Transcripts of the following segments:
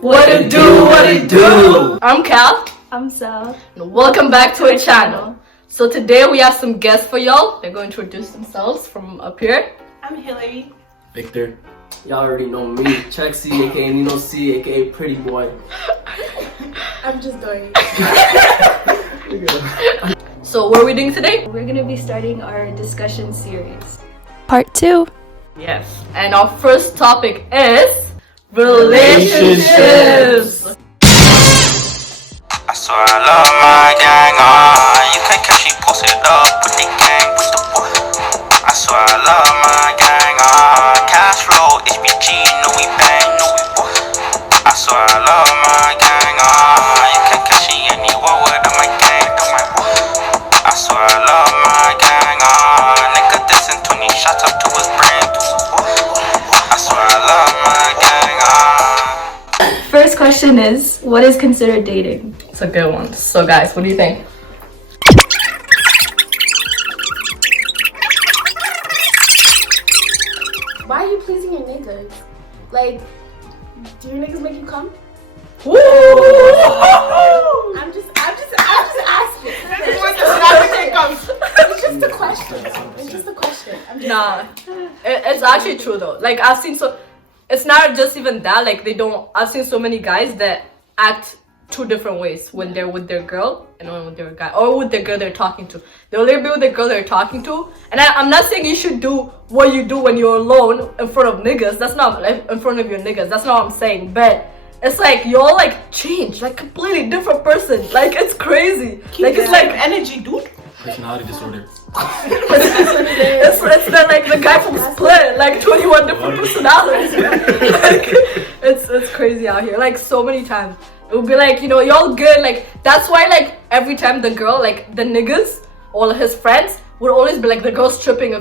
What it do, what it do? I'm Cal. I'm Sal. And welcome back to our channel. So today we have some guests for y'all. They're going to introduce themselves from up here. I'm Hillary. Victor. Y'all already know me. Checxx, aka Nino C, aka Pretty Boy. I'm just Dorie. So what are we doing today? We're gonna be starting our discussion series. Part 2. Yes. And our first topic is relationships. I swear I love my gang, you can catch me posted up with the gang, with the boy. I swear I love my gang, cash flow, HBG, no we bang, no we boy. I swear I love my gang, you can catch me anywhere with my gang, my boy. I swear I love my gang, nigga dissing 20 shots up to his brain, to his boy. I swear I love my gang, First question is, what is considered dating? It's a good one. So guys, what do you think? Why are you pleasing your niggas? Like, do your niggas make you come? Woo! I'm just asking. It's just a question. It's just a question. Nah, it's actually true though. Like I've seen it's not just even that. Like I've seen so many guys that act two different ways when they're with their girl and when with their guy, or with the girl they're talking to. They'll only be with the girl they're talking to. And I'm not saying you should do what you do when you're alone in front of niggas. That's not like in front of your niggas. That's not what I'm saying. But it's like you all like change, like completely different person. Like it's crazy. Like it's like energy, dude. Personality disorder. it's not like the guy from Split, like 21 different personalities. Like, it's crazy out here. Like so many times it would be like, you know, y'all good. Like that's why like every time the girl, like the niggas, all his friends would always be like the girl's tripping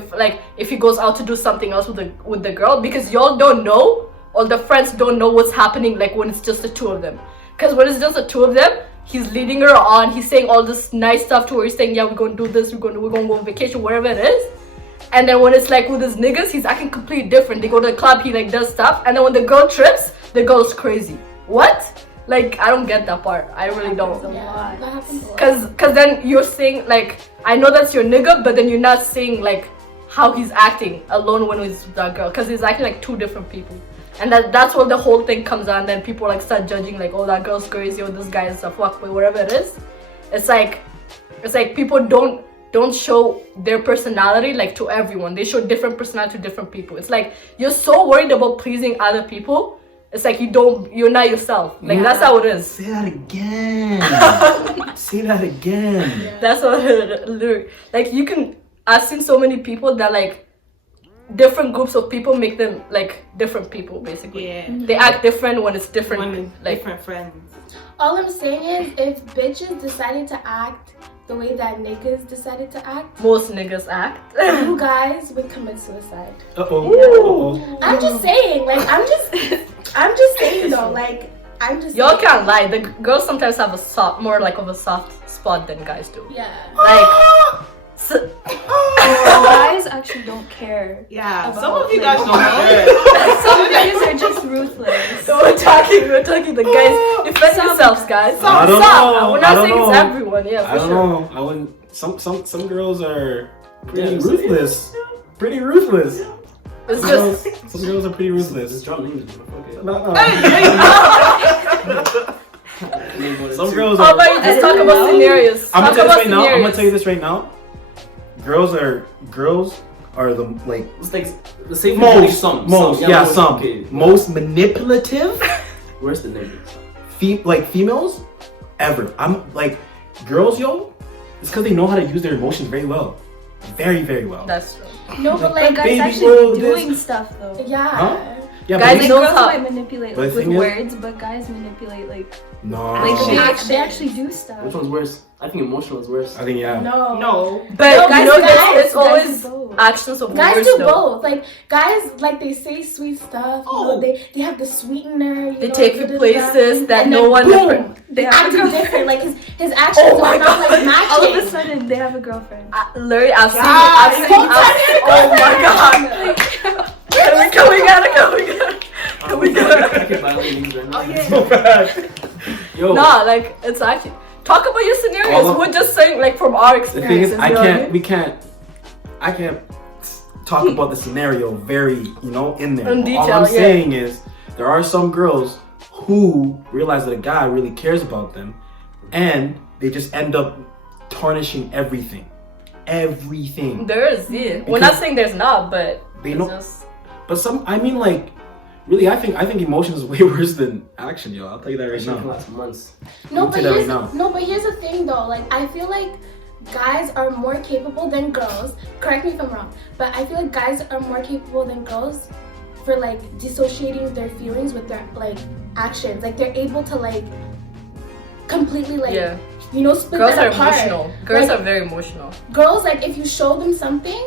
if he goes out to do something else with the girl, because y'all don't know, or the friends don't know what's happening like when it's just the two of them. Because when it's just the two of them, he's leading her on, he's saying all this nice stuff to her, he's saying, yeah, we're gonna do this, we're gonna go on vacation, whatever it is. And then when it's like with his niggas, he's acting completely different. They go to the club, he like does stuff, and then when the girl trips, the girl's crazy. What? Like, I don't get that part. I really don't. Yeah, that happens a lot. Cause then you're saying like, I know that's your nigga, but then you're not seeing like how he's acting alone when he's with that girl, because he's acting like two different people. And that's what the whole thing comes on. Then people like start judging like, oh, that girl's crazy, or this guy is a fuckboy, whatever it is. It's like people don't show their personality like to everyone. They show different personality to different people. It's like you're so worried about pleasing other people. It's like you're not yourself. Like that's how it is. Say that again. Say that again. Yeah. That's what like you can. I've seen so many people that like different groups of people make them like different people basically. Yeah. They act different when it's different. When like different friends. All I'm saying is, if bitches decided to act the way that niggas decided to act, most niggas act. you guys would commit suicide. Uh-oh. I'm just saying, like, I'm just saying though, like, I'm just Y'all saying. can't lie. The girls sometimes have more like of a soft spot than guys do. Yeah. Like, Guys actually don't care. Yeah, some About, of you like, guys don't care. Some guys are just ruthless. so we're talking the guys. Defend yourselves, guys. I don't know. We're I not don't saying know. it's everyone. Yeah, I for don't sure. know. I wouldn't. Some girls are pretty Yeah, ruthless. Pretty ruthless. It's just Some girls are pretty ruthless. Just drop names, bro. Okay. No. Some girls how are. about you just talk about scenarios? I'm Talk gonna tell you about this right now. I'm gonna scenarios. tell you this right now. Girls are the like It's like the same most Yeah, some okay. most manipulative Where's the nigga? females ever. I'm like girls, yo. It's because they know how to use their emotions very well, very well. That's true. No, but But like, guys baby, actually whoa, be doing this- stuff though. yeah. Huh? Yeah, Guys, but they Like know girls how- might manipulate But like, the with thing is- words, but guys manipulate like no. they Actions. actually do stuff. Which one's worse? I think emotional is worse. I think yeah. No. No. But No, you guys- know, guys- it's always do both. actions of Guys words, do though. both. Like, guys, like, they say sweet stuff. You know, they have the sweetener. You They know, take you da-da-da-da. places that And no then one boom, ever. they have acting a different. Like, his actions Oh my are not like matching. All of a sudden they have a girlfriend. Larry, I've seen Guys, it. Oh my god. Can we get it? Can we we gotta. I can violate niggas right now. Oh, yeah. So bad. Yo, Nah, like it's actually talk about your scenarios. All of- We're just saying like from our the thing experiences. is, I you know what can't. mean? We can't. I can't talk about the scenario very, in there. In All detail, I'm yeah. saying is there are some girls who realize that a guy really cares about them, and they just end up tarnishing everything. Everything. There is, yeah. We're Because not saying there's not, but they it's know. just But really, I think emotion is way worse than action, yo. I'll tell you that right That shit can now. last months. No, Let me but tell you that here's right no, but here's the thing though. Like I feel like guys are more capable than girls. Correct me if I'm wrong, but I feel like guys are more capable than girls for like dissociating their feelings with their like actions. Like they're able to like completely like yeah. split Girls that are apart. emotional. Girls Like, are very emotional. girls, like if you show them something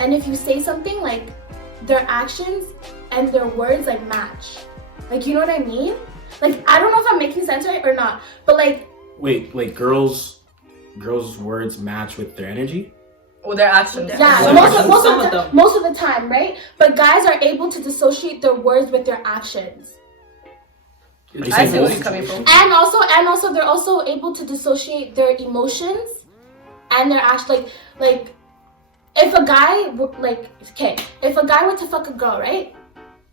and if you say something, like their actions and their words like match. Like you know what I mean? Like I don't know if I'm making sense right or not, but like Wait, girls' words match with their energy? Or their actions. yeah, Some most of of them. most of the time, right? But guys are able to dissociate their words with their actions. You're I saying see where both? you're coming from. And also they're also able to dissociate their emotions and their action. Like if a guy if a guy were to fuck a girl, right?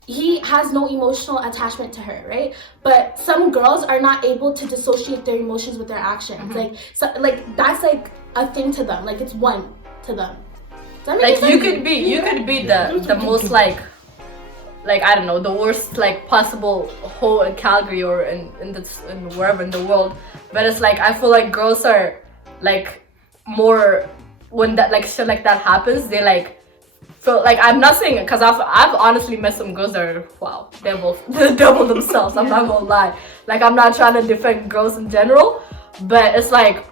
He has no emotional attachment to her, right? But some girls are not able to dissociate their emotions with their actions. Like that's like a thing to them. Like it's one to them. Does that make Like sense? you could be the most like I don't know, the worst like possible hole in Calgary or in wherever in the world. But it's like I feel like girls are like more when that like shit like that happens, they like feel like I'm not saying it because I've honestly met some girls that are the devil themselves. I'm not gonna lie. Like I'm not trying to defend girls in general, but it's like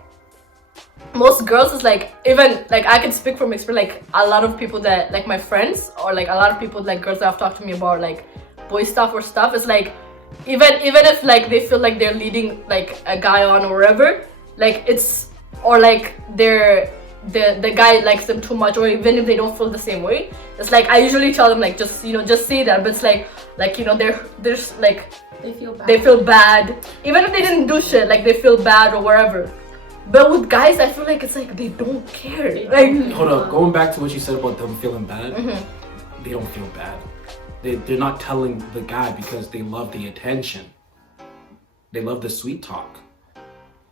most girls is like even like I can speak from experience. Like a lot of people that like my friends or like a lot of people like girls that have talked to me about like boy stuff or stuff. It's like even if like they feel like they're leading like a guy on or whatever, like it's or like the guy likes them too much, or even if they don't feel the same way, it's like I usually tell them like just say that. But it's like there's like they feel bad even if they didn't do shit, like they feel bad or whatever. But with guys, I feel like it's like they don't care. Like Hold up, going back to what you said about them feeling bad, Mm-hmm. they don't feel bad. They're not telling the guy because they love the attention. They love the sweet talk.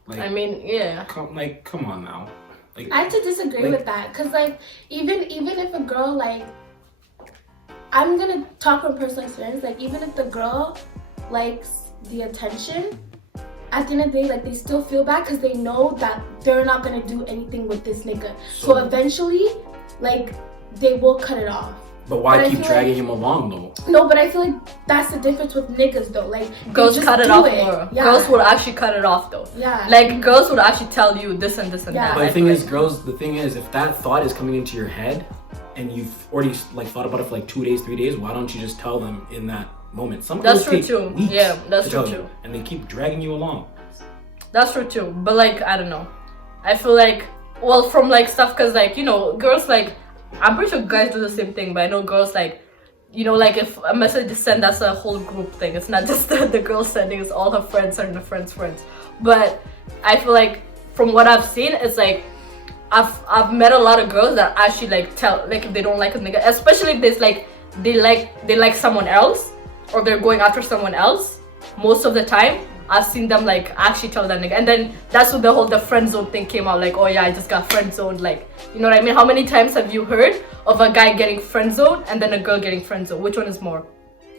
Like, I mean, yeah. come on now. Like, I have to disagree with that, because like even if a girl, like I'm gonna talk from personal experience, like even if the girl likes the attention, at the end of the day, like they still feel bad because they know that they're not gonna do anything with this nigga. So eventually, like they will cut it off. But why But I keep feel dragging like- him along though? No, but I feel like that's the difference with niggas though. Like Girls they just cut it do off more. Yeah. Girls would actually cut it off though. Yeah. Like girls would actually tell you this and this and Yeah. that. But I the thing feel is, girls, the thing is, if that thought is coming into your head and you've already like thought about it for like 2 days, 3 days, why don't you just tell them in that moment? Some That's girls true take too. weeks Yeah, that's to true tell you, too. and they keep dragging you along. That's true too. But like I don't know. I feel like from like stuff, cause like girls like I'm pretty sure guys do the same thing, but I know girls like like if a message is sent, that's a whole group thing. It's not just the girl sending, it's all her friends and the friends. But I feel like from what I've seen, it's like I've met a lot of girls that actually like tell like if they don't like a nigga, especially if there's like they like someone else or they're going after someone else. Most of the time I've seen them like actually tell that nigga, and then that's when the friend zone thing came out. Like, oh yeah, I just got friend zoned. Like, you know what I mean? How many times have you heard of a guy getting friend zoned and then a girl getting friend zoned? Which one is more?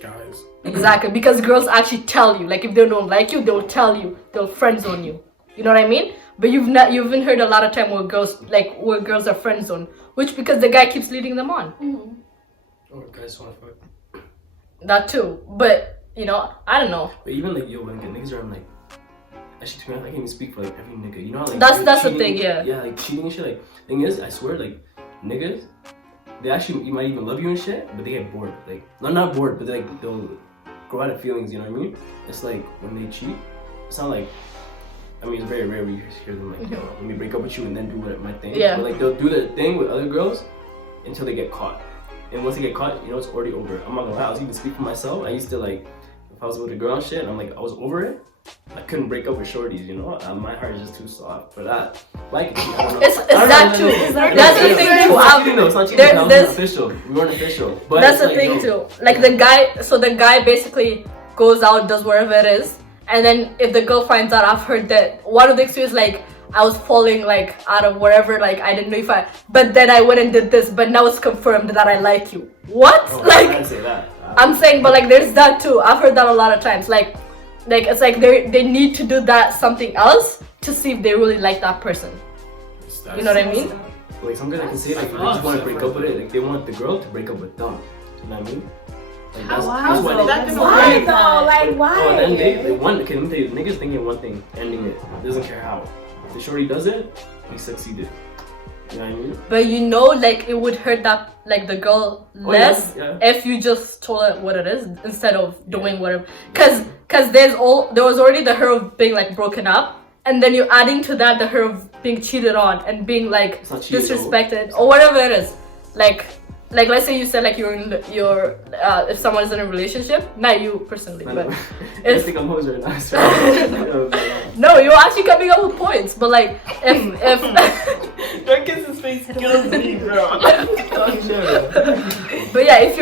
Guys. Exactly, because girls actually tell you. Like, if they don't like you, they'll tell you. They'll friend zone you. You know what I mean? But you've even heard a lot of time where girls are friend zoned, which because the guy keeps leading them on. Or guys want to fuck. That too, but. I don't know. But even like when niggas are like, actually to be honest, I can't even speak for like every nigga. You know how like That's the cheating, thing, yeah. Yeah, like cheating and shit. Like thing is, I swear, like niggas, they actually might even love you and shit, but they get bored. Like not bored, but they'll grow out of feelings. You know what I mean? It's like when they cheat, it's not like. I mean, it's very rare when you hear them like, yo, let me break up with you and then do my thing. Yeah. But like they'll do their thing with other girls until they get caught. And once they get caught, it's already over. I'm not gonna lie, I was even speaking for myself. I used to like I was with a girl and shit, and I'm like, I was over it. I couldn't break up with shorties, you know. My heart is just too soft for that. Like, I don't know. It's that too. That's the thing too. It's not cheating though. It's not cheating. That was official. We weren't official. But that's the like, thing too. Like the guy basically goes out, does whatever it is, and then if the girl finds out, I've heard that one of the experiences, like I was falling like out of wherever, like I didn't know if but then I went and did this, but now it's confirmed that I like you. What? Oh, like, I didn't say that. I'm saying, but like there's that too. I've heard that a lot of times. Like it's like they need to do that something else to see if they really like that person. You know what I mean? Like some guys I can see like they just want to break up with it. Like they want the girl to break up with them. You know what I mean? Like that's why Why though? Like why? Oh, and then they want. Can you tell you, niggas thinking one thing, ending it. Doesn't care how. If the shorty does it, he succeeded. You know what I mean? But you know, like it would hurt that like the girl less if you just told her what it is instead of doing whatever. Cause there was already the her of being like broken up, and then you're adding to that the her of being cheated on and being like disrespected or whatever it is. Like let's say you said like if someone is in a relationship, not you personally, but I think I'm hoser now. no, you're actually coming up with points, but like if Don't kiss his face kills me, bro. But yeah, if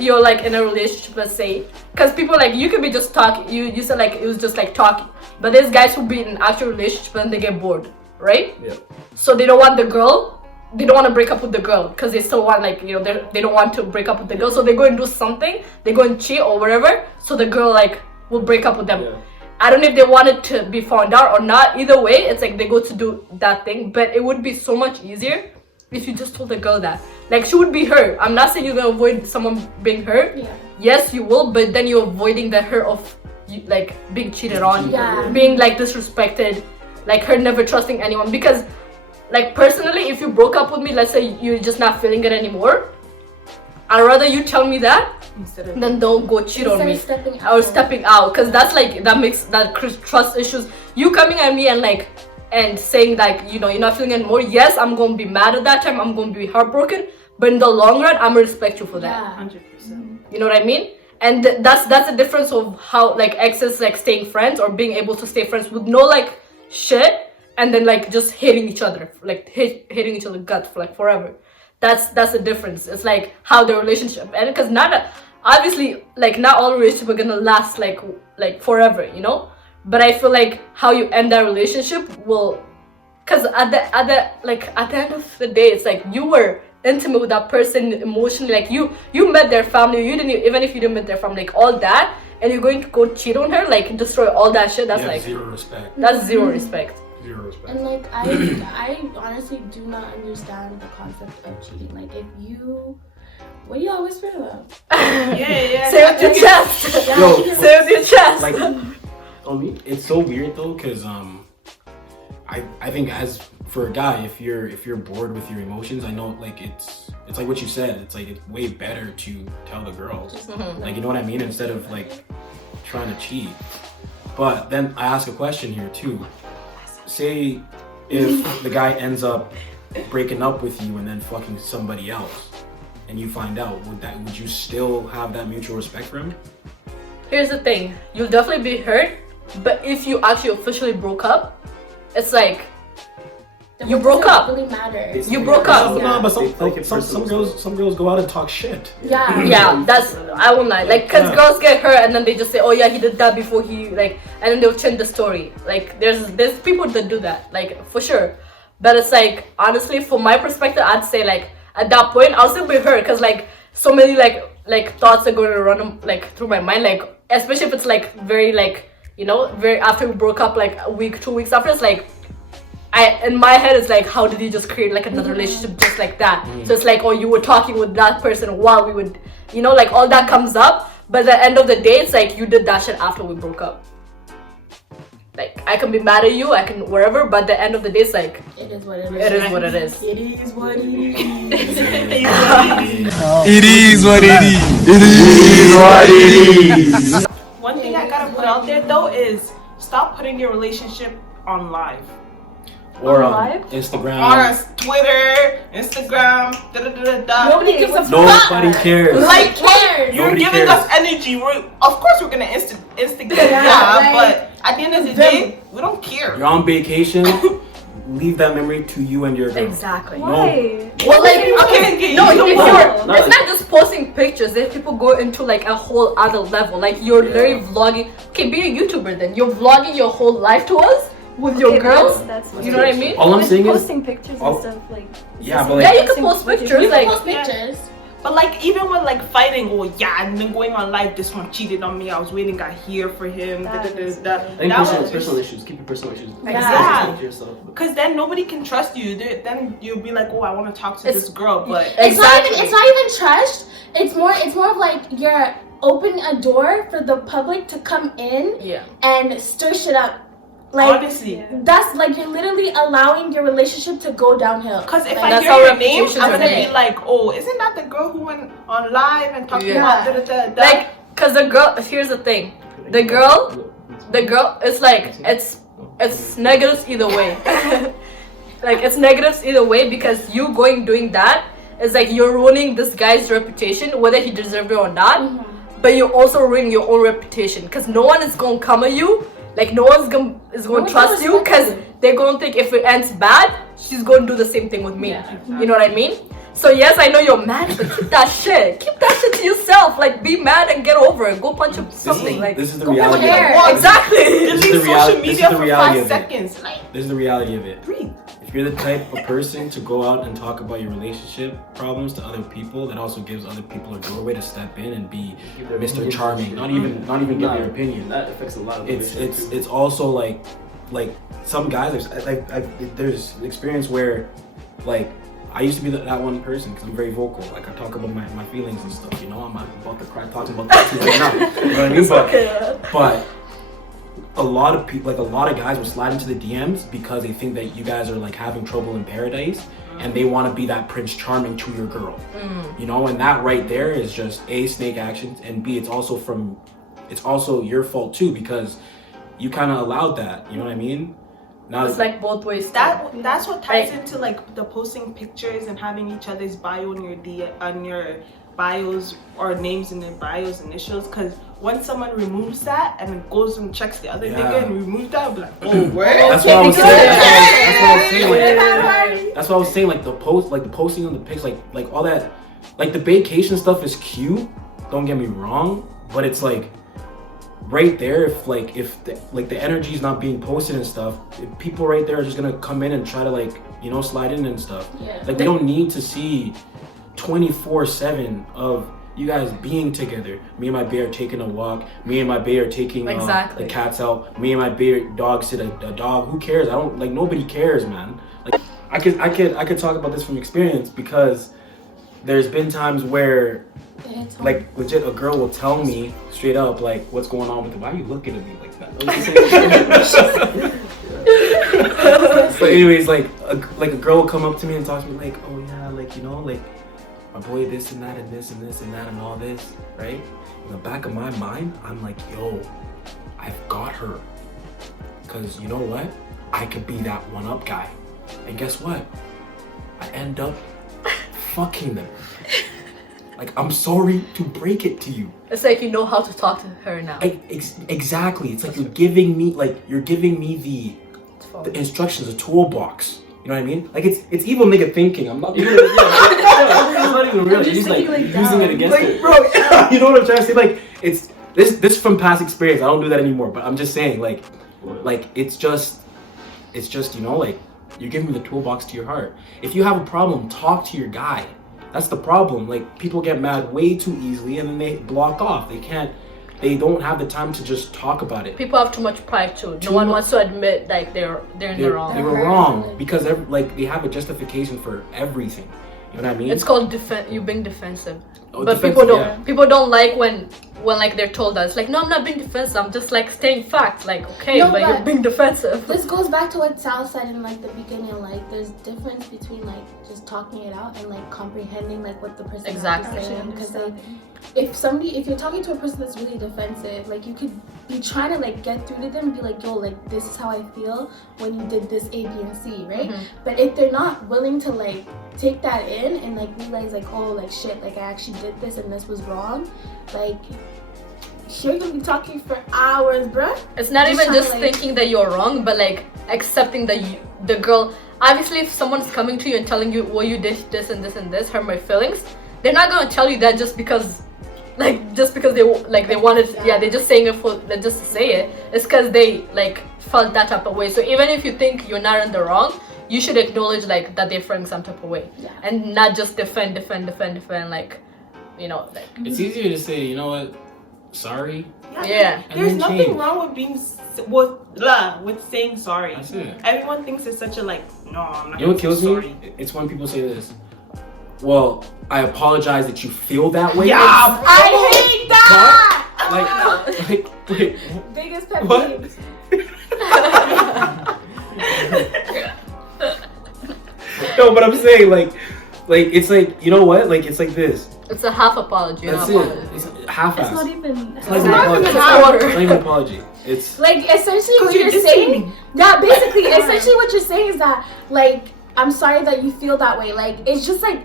you're like in a relationship, let's say, because people like you could be just talking. You said like it was just like talking, but there's guys who be in an actual relationship and they get bored, right? Yeah. So they don't want the girl. They don't want to break up with the girl because they still want like they don't want to break up with the girl. So they go and do something. They go and cheat or whatever. So the girl like will break up with them. Yeah. I don't know if they wanted to be found out or not. Either way, it's like they go to do that thing. But it would be so much easier if you just told the girl that. Like, she would be hurt. I'm not saying you're gonna avoid someone being hurt. Yeah. Yes, you will, but then you're avoiding the hurt of like being cheated on, being like disrespected, like her never trusting anyone. Because, like personally, if you broke up with me, let's say you're just not feeling it anymore, I'd rather you tell me that then don't go cheat on me stepping out, because that's like that makes that trust issues. You coming at me and saying like you're not feeling anymore. Yes, I'm gonna be mad at that time. I'm gonna be heartbroken, but in the long run, I'm gonna respect you for that. 100%. You know what I mean? And that's the difference of how like exes like staying friends or being able to stay friends with no like shit and then like just hating each other, like hating each other's gut for like forever. That's the difference. It's like how the relationship ended, because obviously like not all relationships are gonna last like forever, you know. But I feel like how you end that relationship will, because at the end of the day, it's like you were intimate with that person emotionally, like you met their family, you didn't, even if you didn't meet their family, like all that, and you're going to go cheat on her, like destroy all that shit. That's like zero respect. That's zero respect. Zero respect. And like I honestly do not understand the concept of cheating. Like what do you always feel about? Yeah. Say with your chest. Yo, say with your chest. Like, on me, it's so weird though, because I think as for a guy, if you're bored with your emotions, I know like it's like what you said. It's like it's way better to tell the girl, like, you know what I mean, instead of like trying to cheat. But then I ask a question here too. Say if the guy ends up breaking up with you and then fucking somebody else, and you find out, would you still have that mutual respect for him? Here's the thing, you'll definitely be hurt, but if you actually officially broke up, it's like you broke up. Really matter. You broke up. No, but some girls go out and talk shit. Yeah. That's, I won't lie. Like, cause girls get hurt and then they just say, oh yeah, he did that before he like, and then they'll change the story. Like, there's people that do that, like for sure. But it's like, honestly, from my perspective, I'd say like at that point I'll still be hurt, cause like so many like thoughts are going to run like through my mind. Like, especially if it's like very like, very after we broke up, like a week, 2 weeks after, it's like. In my head, it's like, how did you just create like another relationship just like that? So it's like, oh, you were talking with that person while we would, like all that comes up. But at the end of the day, it's like you did that shit after we broke up. Like, I can be mad at you, I can whatever, but at the end of the day, it's like, it is what it is. It is what it is. It is what it is. It is what it is. It is what it is. One thing I gotta put out there though is stop putting your relationship on live. or Live? Instagram. Or Twitter, Instagram, Nobody gives a fuck. Nobody cares. Like, cares. you're Nobody giving cares. us energy. Of course we're gonna instigate, Yeah, but at the end of the day, we don't care. You're on vacation. Leave that memory to you and your girl. Exactly. Why? Well, like, Okay, no, you know if what? you're, it's not just posting pictures. Then people go into like a whole other level. Like you're literally vlogging. Okay, be a YouTuber then. You're vlogging your whole life to us with your girls. That's You know what I mean? All I'm saying is, posting pictures all- and stuff like. yeah, but Yeah, like, you can post pictures. You Like, can post pictures. But like even with like fighting, and then going on live, this one cheated on me. I was waiting, got here for him. That is That I think personal issues. Keep your personal issues. Exactly. To yourself. Because then nobody can trust you. Then you'll be like, oh, I want to talk to this girl, but It's not even trust. It's more of like you're opening a door for the public to come in yeah. and stir shit up. Like honestly. that's like you're literally allowing your relationship to go downhill. Because if Like, I that's hear how your name, reputations I'm are gonna made. be like, oh, isn't that the girl who went on live and talking Yeah. about da-da-da-da? Like, cause the girl. Here's the thing. The girl. It's like it's negatives either way. Like it's negatives either way because you doing that is like you're ruining this guy's reputation whether he deserves it or not. But you're also ruining your own reputation because no one is gonna come at you. Like no one's gonna one's trust gonna you respect because you. they're gonna think if it ends bad, she's gonna do the same thing with me. Yeah. You know what I mean? So yes, I know you're mad, but keep that shit. Keep that shit to yourself. Like be mad and get over it. Go punch up something. Like this is the go reality. put hair. Of it. exactly. This is Delete the social reality. This media is the for reality 5 of it. seconds. Like, This is the reality of it. breathe. If you're the type of person to go out and talk about your relationship problems to other people, that also gives other people a doorway to step in and be Give their Mr. opinion. Charming. Not even give their opinion. That affects a lot of It's also like some guys. There's experience where like I used to be that one person because I'm very vocal. Like I talk about my feelings and stuff. You know, I'm about to cry talking about that too right now. You know what I mean? But a lot of people, like a lot of guys, will slide into the DMs because they think that you guys are like having trouble in paradise, and they want to be that Prince Charming to your girl. You know, and that right there is just A, snake actions, and B, it's also your fault too because you kind of allowed that. You know what I mean? Now It's like both ways. That's what ties Like- into like the posting pictures and having each other's bio on your bios or names in their bios initials. Because once someone removes that and then goes and checks the other nigga and removes that, I'll be like, oh, where? That's what I was saying. Yeah. That's what I was saying. Like the posting on the pics, like all that, like the vacation stuff is cute. Don't get me wrong, but it's like right there. If the energy is not being posted and stuff, if people right there are just gonna come in and try to slide in and stuff. Yeah. Like we don't need to see 24/7 of you guys being together. Me and my bear taking a walk. Me and my bear taking Exactly. the cats out. Me and my bear dog sit a dog. Who cares? I don't like nobody cares, man. Like I could talk about this from experience because there's been times where like legit a girl will tell me straight up like what's going on with it. Why are you looking at me like that? But anyways, like a girl will come up to me and talk to me like, oh yeah, like you know, like my boy this and that and this and this and that and all this, right? In the back of my mind, I'm like, yo, I've got her. Cause you know what? I could be that one up guy. And guess what? I end up fucking them. Like, I'm sorry to break it to you. It's like you know how to talk to her now. Exactly. It's like you're giving me the instructions, a toolbox. You know what I mean? Like it's evil nigga thinking. I'm not. It's not even real. You're just like using it against it. Bro, you know what I'm trying to say? Like it's this from past experience. I don't do that anymore. But I'm just saying, like it's just you know, like you're giving me the toolbox to your heart. If you have a problem, talk to your guy. That's the problem. Like people get mad way too easily and then they block off. They don't have the time to just talk about it. People have too much pride too. No one wants to admit like they're in the wrong. They were wrong because they have a justification for everything. You know what I mean? It's called you being defensive. Oh, but defensive, people don't like when when like they're told that, it's like, no, I'm not being defensive, I'm just like stating facts. Like, okay, No, but you're but being defensive. This goes back to what Sal said in like the beginning, like there's difference between like just talking it out and like comprehending like what the person Exactly. is saying. Because like if you're talking to a person that's really defensive, like you could be trying to like get through to them and be like, yo, like this is how I feel when you did this A, B, and C, right? But if they're not willing to like take that in and like realize like, oh, like shit, like I actually did this and this was wrong, like you're gonna be talking for hours, bruh. It's not even trying just to, like, thinking that you're wrong, but like accepting that the girl, obviously if someone's coming to you and telling you, well, you did this and this and this, hurt my feelings, they're not gonna tell you that just because they wanted, they're just saying it for just to say it. It's because they like felt that type of way. So even if you think you're not in the wrong, you should acknowledge like that they're feeling some type of way, and not just defend like, you know, like It's easier to say, you know what, sorry. Yeah. And There's then nothing change. wrong with being with saying sorry. That's it. Everyone thinks it's such a like, no, I'm not. You know what kills sorry. me? It's when people say this. Well, I apologize that you feel that way. Yeah, I hate that. Like, wait, Biggest pet What? peeves. no, but I'm saying like it's like, you know what? Like it's like this. it's a half apology. That's not it. apology. It's half-assed. It's not even. It's not even an apology. half. It's not even an apology. It's Like essentially what you're you're dissing saying, me. yeah, basically essentially what you're saying is that like I'm sorry that you feel that way. Like it's just like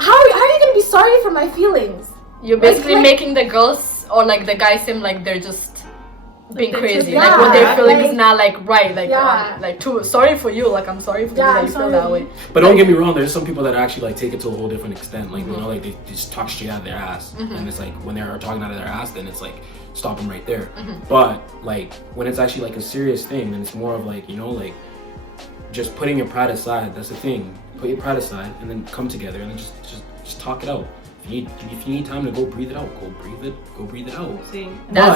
how are you gonna be sorry for my feelings? You're basically like- making the girls or like the guys seem like they're just being they're crazy. just- Like what Yeah, they're feeling like- is not like right. Like Yeah. like too sorry for you. Like I'm sorry for you Yeah, that I'm you feel sorry. that way. But don't get me wrong, there's some people that actually like take it to a whole different extent. Like, you know, like they just talk straight out of their ass. And it's like when they're talking out of their ass, then it's like stop them right there. But like when it's actually like a serious thing, then it's more of like, you know, like just putting your pride aside. That's the thing. Put your pride aside and then come together and then just talk it out. If you need time to go breathe it out, go breathe it out.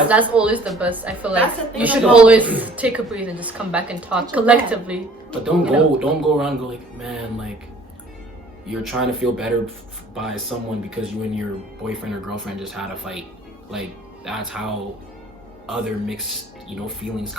That's always the best. I feel like That's the thing you should about- always take a breath and just come back and talk collectively. But don't go around and go like, man, like you're trying to feel better by someone because you and your boyfriend or girlfriend just had a fight. Like that's how other mixed, you know, feelings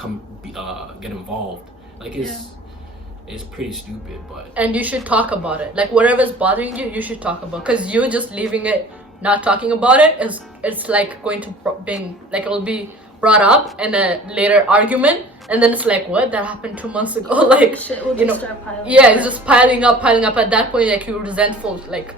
get involved. Like it's pretty stupid, but And you should talk about it. Like whatever's bothering you, you should talk about. Cause you just leaving it, not talking about it, it's like going to it will be brought up in a later argument, and then it's like, what, that happened 2 months ago. Like Shit will you just know, start piling yeah, up. it's just piling up. At that point, like you're resentful. Like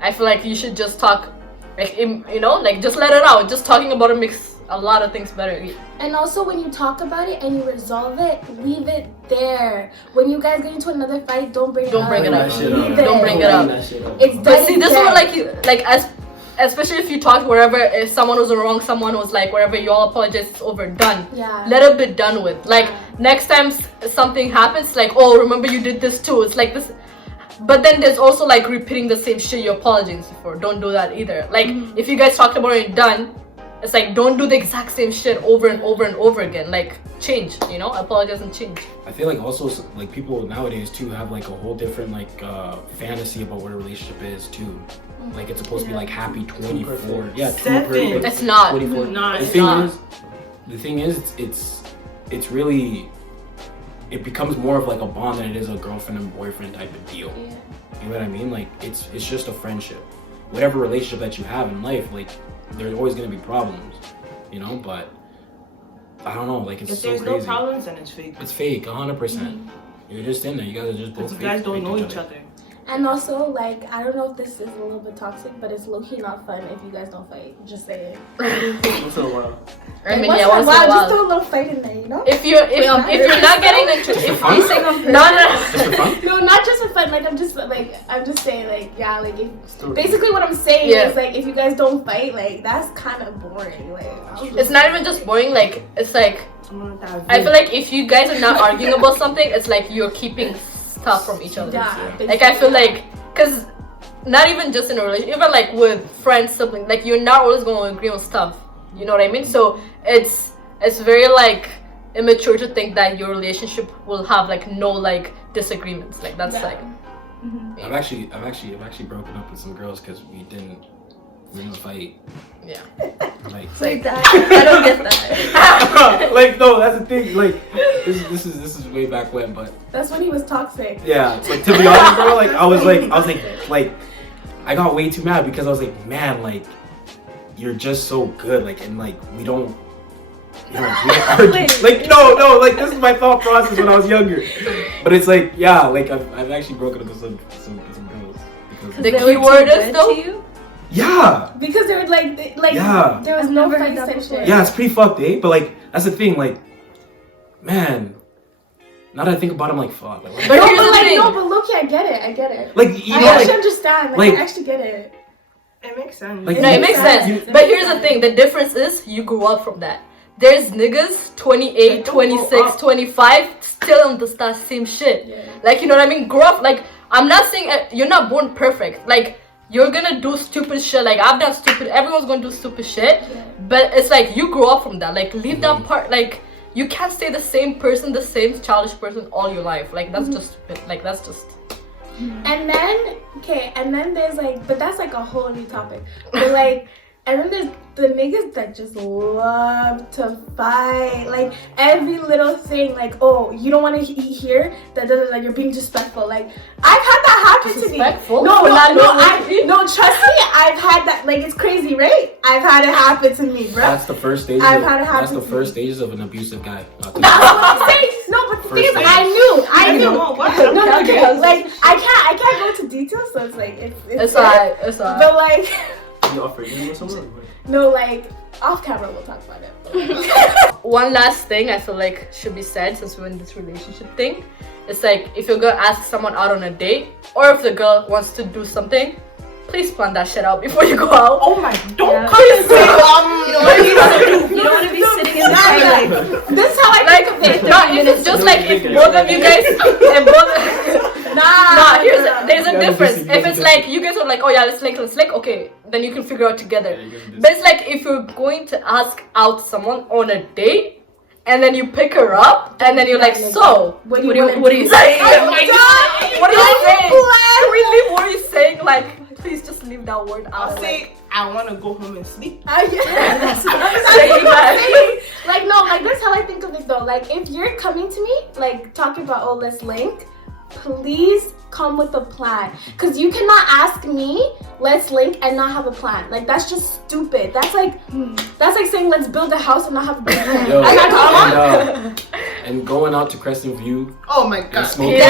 I feel like you should just talk. Like you know, like just let it out. Just talking about it makes a lot of things better. And also when you talk about it and you resolve it, leave it there. When you guys get into another fight, don't bring it up. Bring it up. Leave Don't bring it up. It's But dead. see, this one, like as especially if you talk wherever, if someone was wrong, someone was like wherever, you all apologize, it's over, done. Yeah. Let it be done with. Like next time something happens, like, oh, remember you did this too. It's like this. But then there's also like repeating the same shit you're apologizing for. Don't do that either. Like if you guys talked about it and done, it's like don't do the exact same shit over and over and over again. Like change, you know, apologize and change. I feel like also like people nowadays too have like a whole different like fantasy about what a relationship is too. Like it's supposed to be like happy 24. Yeah, too 7. perfect. It's not. 24. No, The it's thing not. is, the thing is, it's really, it becomes more of like a bond than it is a girlfriend and boyfriend type of deal. Yeah. You know what I mean? Like it's just a friendship. Whatever relationship that you have in life, like there's always gonna be problems, you know. But I don't know, like it's If so there's crazy. no problems, then it's fake. It's fake, 100%. You're just in there. You guys are just both. Because you fake guys to don't fake know each other. And also, like, I don't know if this is a little bit toxic, but it's low-key not fun if you guys don't fight. Just saying. Once in a while. I mean, Like, yeah, once once in in a just while. throw a little fight in there, you know? If you're not getting into if fun? you say no. No, not just for fun. Like, I'm just saying, like, yeah, like, basically what I'm saying Yeah. is, like, if you guys don't fight, like, that's kind of boring. Like, It's not even just boring. Like it's like Someone with that I feel like if you guys are not arguing about something, it's like you're keeping stuff from each other. yeah, Like I feel like, cause not even just in a relationship, even like with friends, siblings, like you're not always going to agree on stuff. You know what I mean? So it's very like immature to think that your relationship will have like no like disagreements. Like that's like I've actually broken up with some girls because we didn't we're gonna fight. Yeah. Like, Like that. I don't get that. like no, that's the thing. Like, this is way back when, but That's when he was toxic. yeah. Like to be honest, bro, like I was like, I got way too mad because I was like, man, like you're just so good, like, and like we don't argue. Like no, like this is my thought process when I was younger. But it's like, yeah, like I've actually broken up with some girls because The key word is though. yeah. Because they were like Yeah. there was I've no never fight heard that type before. shit. Yeah, it's pretty fucked, eh? But like, that's the thing, like, man, now that I think about it, I'm like, fuck. Like, But No, here's but the like thing. no, but look, I get it. like you I know, actually like, understand. like- I actually get it. It makes sense. Like, No, it makes sense. You- But here's the thing. The difference is you grew up from that. There's niggas 28, 26, 25 still on the same shit. Yeah. Like, you know what I mean? Grow up. Like, I'm not saying you're not born perfect. Like, you're gonna do stupid shit. Like, I've done stupid. Everyone's gonna do stupid shit. Yeah. But it's like you grow up from that. Like, leave that part. Like, you can't stay the same person, the same childish person all your life. Like, that's just like that's just. And then there's like, but that's like a whole new topic. But like, and then there's the niggas that just love to fight. Like every little thing, like, oh, you don't want to hear that, you're being disrespectful. Like I've had that happen to me. Disrespectful? No, For not knowing trust me, I've had that. Like it's crazy, right? I've had it happen to me, bro. that's the first stage. I've had it happen That's the to first me. stages of an abusive guy. That's what I'm saying. No, but the thing is, First I knew. No, Okay. okay. Like I can't go into details, so it's like It's alright. It's alright. But like. You offer you or something? No, like off camera we'll talk about it. One last thing I feel like should be said since we're in this relationship thing. It's like if you're gonna ask someone out on a date or if the girl wants to do something, please plan that shit out before you go out. Oh my, don't Yeah. come and say, You don't want to be sitting in the car like, This is how I Like, think of it. no, it's just like if both of you guys and both. Nah, there's a Yeah, difference. you If can it's do like you guys are like, oh yeah, let's link, okay, then you can figure out together. But it's like if you're going to ask out someone on a date and then you pick her up and then you're like, so What do you saying? Oh my God. What are you saying? Can we leave what are you saying? Like, please just leave that word out. I'll say, I want to go home and sleep. That's what I'm Saying saying. Like no, like that's how I think of it though. Like if you're coming to me, like talking about, oh, let's link, please come with a plan. Cause you cannot ask me, let's link, and not have a plan. Like that's just stupid. That's like saying let's build a house and not have a good plan. Yo, I got and going out to Crescent View Oh my and God. smoking.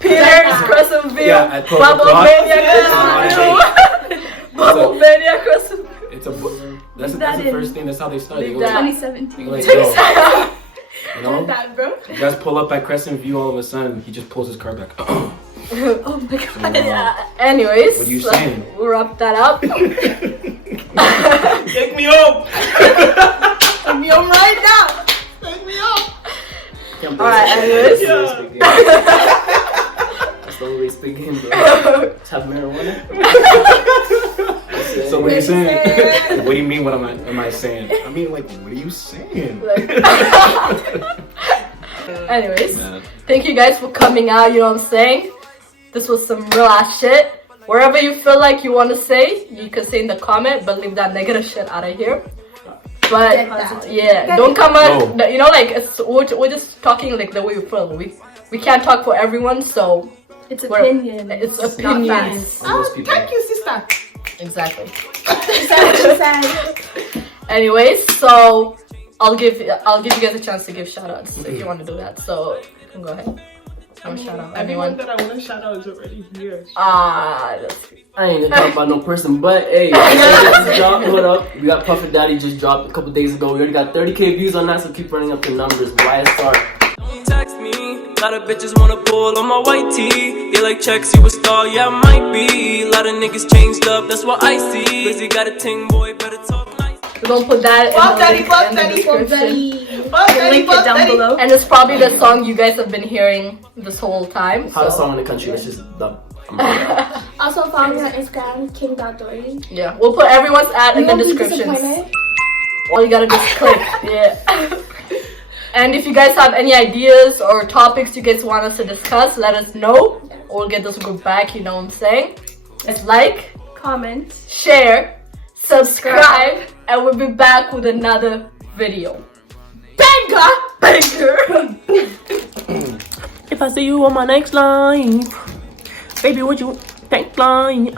Peter's Crescent View, Yeah, at 12 Bubble o'clock. Mania Yeah. Crescent View, Bubble Mania Crescent View. It's that's that the in. first thing. That's how they start. They Leave go, that. 2017. like, yo, you know, that, bro. you guys pull up at Crescent View. All of a sudden, he just pulls his car back. Oh my god. Yeah. Anyways, What are you let's saying? wrap that up. Take me home. Take me home right now. Take me up. Alright, anyways. That's the only way to speak game, bro. Just have marijuana. So what are you saying? What do you mean? What am I saying? I mean, like, what are you saying? Anyways, Man. thank you guys for coming out. You know what I'm saying? This was some real ass shit. Wherever you feel like you want to say, you can say in the comment, but leave that negative shit out of here. But Get that. yeah, don't come out. No. You know, like we're just talking like the way we feel. We can't talk for everyone, so It's we're- opinion. It's not opinions. facts. Most people. Thank you, sister. Exactly. Is that what you said? Anyways, so I'll give you guys a chance to give shout outs if you want to do that. So you can go ahead. Shout out Everyone anyone. that I want to shout out is already here. That's I ain't gonna talk about no person, but hey, just dropped, what up? We got Puffin Daddy just dropped a couple days ago. We already got 30K views on that, so keep running up the numbers. YSR. Don't text me. Lot of bitches wanna pull on my white tee. They like Checxx, you a star, yeah, I might be. Lot of niggas changed up, that's what I see. Busy got a ting, boy, better talk nice. We're gonna put that Fuck in daddy, the fuck link in the daddy, Fuck description. daddy. Link it down below. And it's probably the song you guys have been hearing this whole time. Hottest So song in the country, it's just dumb. Also follow me on Instagram, king.dorie. yeah, we'll put everyone's ad in You the won't be descriptions. disappointed. All you gotta do is click. Yeah. And if you guys have any ideas or topics you guys want us to discuss, let us know. We'll get this group back, you know what I'm saying? Just like, Comment. share, subscribe, and we'll be back with another video. Banger! If I see you on my next line, baby, would you next line?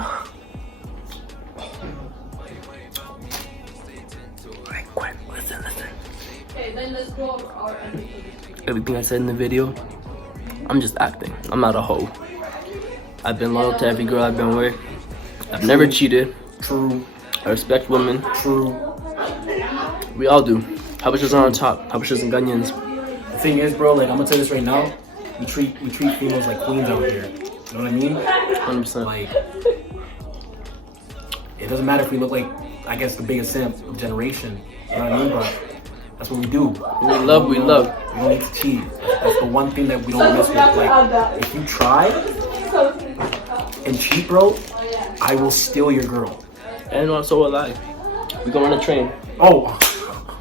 Listen. Okay, then let's go over our ending. Everything I said in the video, I'm just acting. I'm not a hoe. I've been loyal to every girl I've been with. I've never cheated. True. I respect women. True. We all do. Publishers are on top. Publishers and Gunyans. The thing is, bro, like I'm gonna tell you this right now. We treat females like queens out here. You know what I mean? 100%. Like, it doesn't matter if we look like, I guess, the biggest simp of generation. You know what I mean? But that's what we do. We love. We don't need to cheat. That's the one thing that we don't mess with. Like, if you try and cheat, bro, I will steal your girl. And so will I. We go on a train. Oh,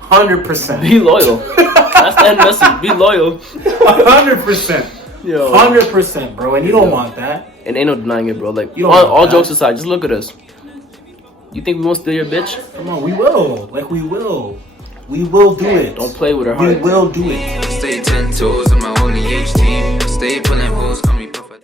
100%. Be loyal. That's the end message. Be loyal. 100%. Yo. 100%, bro. And you don't want that. And ain't no denying it, bro. Like, You don't all want that. jokes aside, just look at us. You think we won't steal your bitch? Come on, we will. Like, we will. We will do it. Don't play with her We heart. will do it. Stay 10 toes on my only H team. Stay pulling hoes.